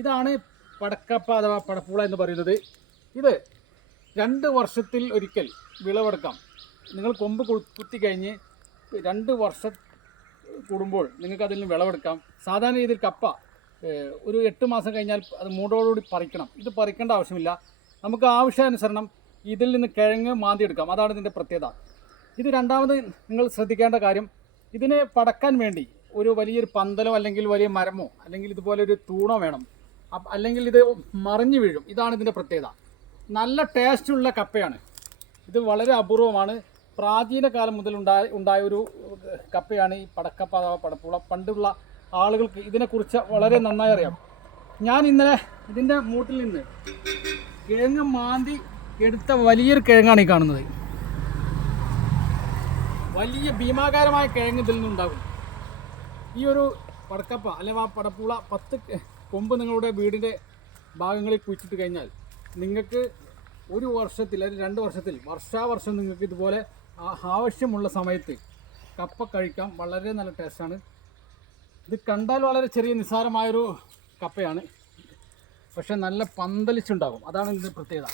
ഇതാണ് പടക്കപ്പ അഥവാ പടപ്പൂള എന്ന് പറയുന്നത്. ഇത് 2 വർഷത്തിൽ ഒരിക്കൽ വിളവെടുക്കാം. നിങ്ങൾ കൊമ്പ് കുത്തി കഴിഞ്ഞ് 2 വർഷം കൂടുമ്പോൾ നിങ്ങൾക്ക് അതിൽ നിന്ന് വിളവെടുക്കാം. സാധാരണ രീതിയിൽ കപ്പ ഒരു 8 മാസം കഴിഞ്ഞാൽ അത് മൂടോടുകൂടി പറിക്കണം. ഇത് പറിക്കേണ്ട ആവശ്യമില്ല. നമുക്ക് ആവശ്യാനുസരണം ഇതിൽ നിന്ന് കിഴങ്ങ് മാന്തിയെടുക്കാം. അതാണ് ഇതിൻ്റെ പ്രത്യേകത. ഇത് രണ്ടാമത് നിങ്ങൾ ശ്രദ്ധിക്കേണ്ട കാര്യം, ഇതിനെ പടക്കാൻ വേണ്ടി ഒരു വലിയൊരു പന്തലോ അല്ലെങ്കിൽ വലിയ മരമോ അല്ലെങ്കിൽ ഇതുപോലെ ഒരു തൂണോ വേണം. അല്ലെങ്കിൽ ഇത് മറിഞ്ഞു വീഴും. ഇതാണ് ഇതിൻ്റെ പ്രത്യേകത. നല്ല ടേസ്റ്റുള്ള കപ്പയാണ്. ഇത് വളരെ അപൂർവമാണ്. പ്രാചീന കാലം മുതൽ ഉണ്ടായ ഒരു കപ്പയാണ് ഈ പടക്കപ്പ അഥവാ പടപ്പുള. പണ്ടുള്ള ആളുകൾക്ക് ഇതിനെക്കുറിച്ച് വളരെ നന്നായി അറിയാം. ഞാൻ ഇന്നലെ ഇതിൻ്റെ മൂട്ടിൽ നിന്ന് കിഴങ്ങ് മാന്തി എടുത്ത വലിയൊരു കിഴങ്ങാണ് ഈ കാണുന്നത്. വലിയ ഭീമാകാരമായ കിഴങ്ങ് ഇതിൽ നിന്നുണ്ടാകും. ഈ ഒരു പടക്കപ്പ അല്ലെങ്കിൽ ആ പടപ്പുള 10 കൊമ്പ് നിങ്ങളുടെ വീടിൻ്റെ ഭാഗങ്ങളിൽ കുഴിച്ചിട്ട് കഴിഞ്ഞാൽ നിങ്ങൾക്ക് 1 വർഷത്തിൽ അല്ലെങ്കിൽ 2 വർഷത്തിൽ വർഷാവർഷം നിങ്ങൾക്ക് ഇതുപോലെ ആവശ്യമുള്ള സമയത്ത് കപ്പ കഴിക്കാം. വളരെ നല്ല ടേസ്റ്റാണ്. ഇത് കണ്ടാൽ വളരെ ചെറിയ നിസ്സാരമായൊരു കപ്പയാണ്, പക്ഷെ നല്ല പന്തലിച്ചുണ്ടാകും. അതാണ് ഇതിൻ്റെ പ്രത്യേകത.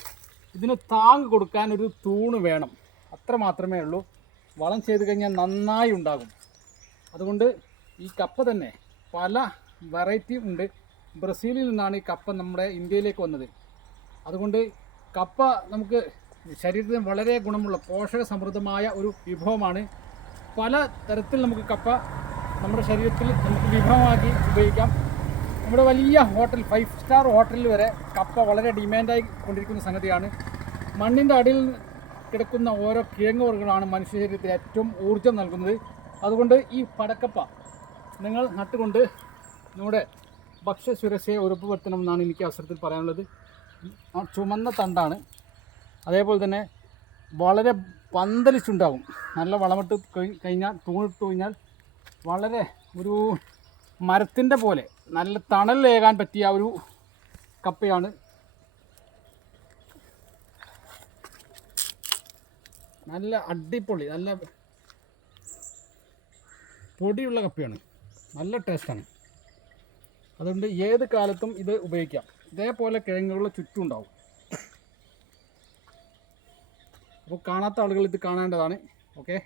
ഇതിന് താങ്ങ് കൊടുക്കാൻ ഒരു തൂണ് വേണം, അത്ര മാത്രമേ ഉള്ളൂ. വളം ചെയ്ത് കഴിഞ്ഞാൽ നന്നായി ഉണ്ടാകും. അതുകൊണ്ട് ഈ കപ്പ തന്നെ പല വെറൈറ്റി ഉണ്ട്. ബ്രസീലിൽ നിന്നാണ് ഈ കപ്പ നമ്മുടെ ഇന്ത്യയിലേക്ക് വന്നത്. അതുകൊണ്ട് കപ്പ നമുക്ക് ശരീരത്തിന് വളരെ ഗുണമുള്ള പോഷക സമൃദ്ധമായ ഒരു വിഭവമാണ്. പല തരത്തിൽ നമുക്ക് കപ്പ നമ്മുടെ ശരീരത്തിൽ നമുക്ക് വിഭവമാക്കി ഉപയോഗിക്കാം. നമ്മുടെ വലിയ ഹോട്ടൽ 5 സ്റ്റാർ ഹോട്ടലിൽ വരെ കപ്പ വളരെ ഡിമാൻഡായി കൊണ്ടിരിക്കുന്ന സംഗതിയാണ്. മണ്ണിൻ്റെ അടിയിൽ കിടക്കുന്ന ഓരോ കിഴങ്ങ് വർഗ്ഗങ്ങളാണ് മനുഷ്യ ശരീരത്തിന് ഏറ്റവും ഊർജ്ജം നൽകുന്നത്. അതുകൊണ്ട് ഈ പടക്കപ്പ നിങ്ങൾ നട്ടുകൊണ്ട് നമ്മുടെ ഭക്ഷ്യസുരക്ഷയെ ഉറപ്പുവരുത്തണമെന്നാണ് എനിക്ക് അവസരത്തിൽ പറയാനുള്ളത്. ചുമന്ന തണ്ടാണ്, അതേപോലെ തന്നെ വളരെ പന്തലിച്ചുണ്ടാകും. നല്ല വളമിട്ട് കഴിഞ്ഞാൽ തൂണിട്ട് കഴിഞ്ഞാൽ വളരെ ഒരു മരത്തിൻ്റെ പോലെ നല്ല തണലേകാൻ പറ്റിയ ഒരു കപ്പയാണ്. നല്ല അടിപൊളി നല്ല പൊടിയുള്ള കപ്പയാണ്. നല്ല ടേസ്റ്റാണ്. അതുകൊണ്ട് ഏത് കാലത്തും ഇത് ഉപയോഗിക്കാം. ഇതേപോലെ കിഴങ്ങുകൾ ചുറ്റും ഉണ്ടാവും. അപ്പോൾ കാണാത്ത ആളുകൾ ഇത് കാണേണ്ടതാണ്. ഓക്കെ.